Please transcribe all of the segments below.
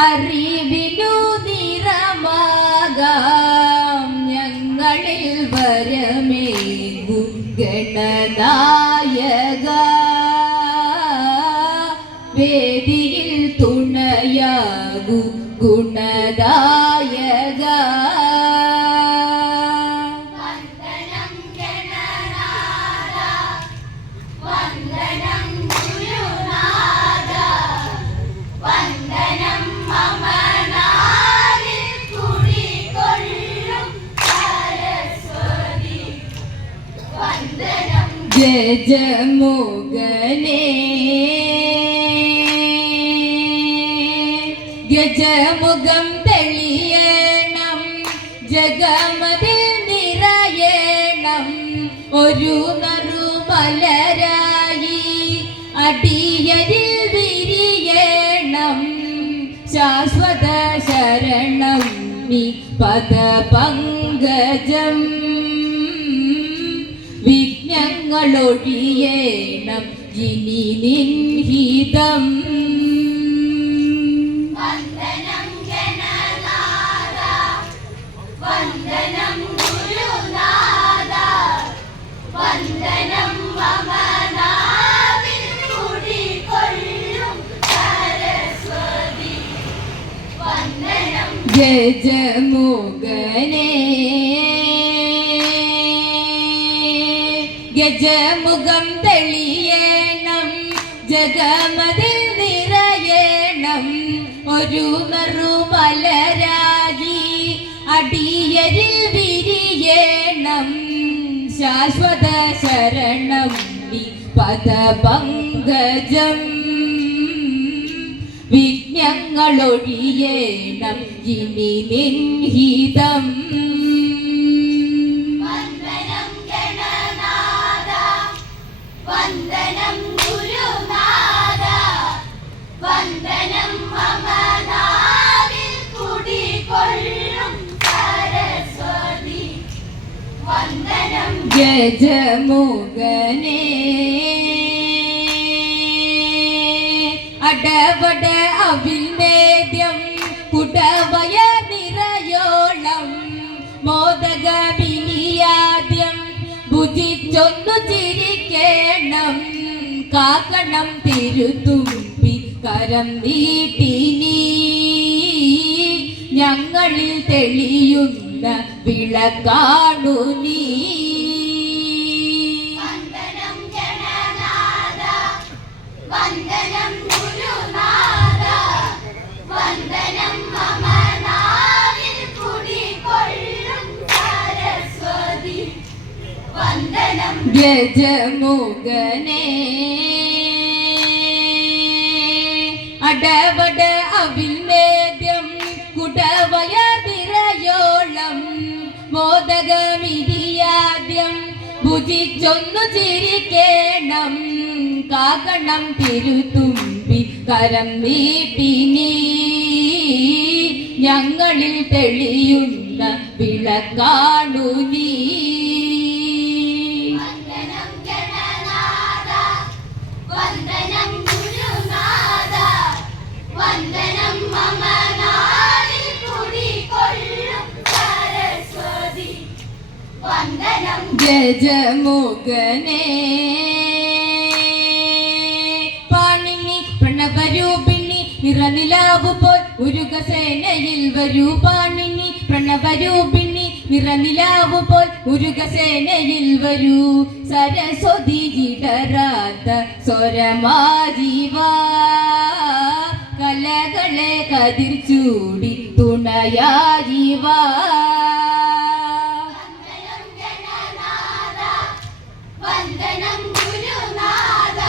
അറിവിനു നിറമാകാം ഞങ്ങളിൽ വരമേകു ഗണനായക വേദിയിൽ തുണയാകു ഗുണദായക ഗജമുഖനേ ഗജമുഖം തെളിയണം ജഗമതിൽ നിറയണം ഒരു നറുമലരായി അടിയരിൽ വിരിയണം ശാശ്വത ശരണം നീ പദപങ്കജം വിഘ്നങ്ങളൊഴിയേണം ഇനി നിൻഹിതം വന്ദനം ഗണനാഥ വന്ദനം ഗുരുനാഥ വന്ദനം മമനാവിൽ കുടികൊള്ളും സരസ്വതി വന്ദനം ഗജമുഖനേ ഗജമുഖം തെളിയണം ജഗമതിൽ നിറയണം ഒരു നറുമലരായി അടിയരിൽ വിരിയണം ശാശ്വത ശരണം നീ പദപങ്കജം വിഘ്നങ്ങളൊഴിയേണം ഇനി നിൻഹിതം വന്ദനം ഗുരുനാഥ വന്ദനം മമനാവിൽ കുടികൊള്ളും സരസ്വതി വന്ദനം ഗജമുഖനേ അടവട അവിൽ നേദ്യം കുടവയ നിറയോളം മോദകമിനിയാദ്യം ഭുജിച്ചൊന്നു ചിരിക്കണം കാക്കണം തിരുതുമ്പി കരം നീട്ടിനി ഞങ്ങളിൽ തെളിയുന്ന വിളക്കാണു നീ വന്ദനം ഗണനാഥ വന്ദനം ഗുരുനാഥ വന്ദനം മമനാവിൽ കുടികൊള്ളും സരസ്വതി വന്ദനം ഗജമുഖനേ അടവട അവിൽ നേദ്യം കുടവയ നിറയോളം മോദകമിരിയാദ്യം ഭുജിച്ചൊന്നു ചിരിക്കണം കാക്കണം തിരുതുമ്പി കരം നീട്ടിനി ഞങ്ങളിൽ തെളിയുന്ന വിളക്കാണു നീ വന്ദനം ഗണനാഥ വന്ദനം ഗുരുനാഥ വന്ദനം മമനാവിൽ കുടികൊള്ളും സരസ്വതി വന്ദനം ഗജമുഖനേ പാണിനി പ്രണവരൂപിണി നിറനിലാവു പോൽ ഉരുകസേനയിൽ വരൂ പാണിനി പ്രണവരൂപിണി നിറനിലാവു പോൽ ഉരുകസേനയിൽ വരൂ സരസ്വതി ജിടരാത്ത സ്വരമാജീവാ കലകളെ കതിർച്ചൂടി തുണയാജീവാ വന്ദനം ഗണനാഥ വന്ദനം ഗുരുനാഥ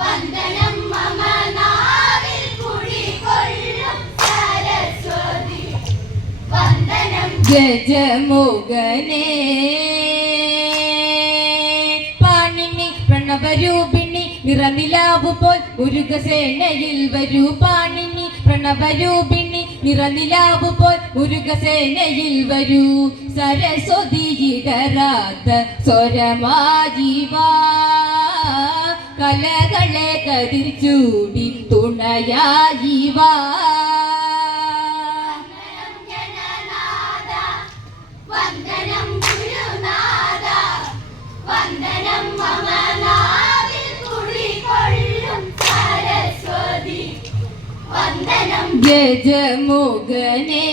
വന്ദനം മമനാവിൽ കുടികൊള്ളും സരസ്വതി വന്ദനം ഗജമുഖനേ പാണിനി പ്രണവരൂപിണി നിറനിലാവു പോൽ ഉരുകസേനയിൽ വരൂ പാണിനി പ്രണവരൂപിണി നിറനിലാവു പോൽ ഉരുകസേനയിൽ വരൂ സരസ്വതി ഇടരാത്ത സ്വരമാജീവാ കലകളെ കതിർച്ചൂടി തുണയായിവാ ഗജമുഖനെ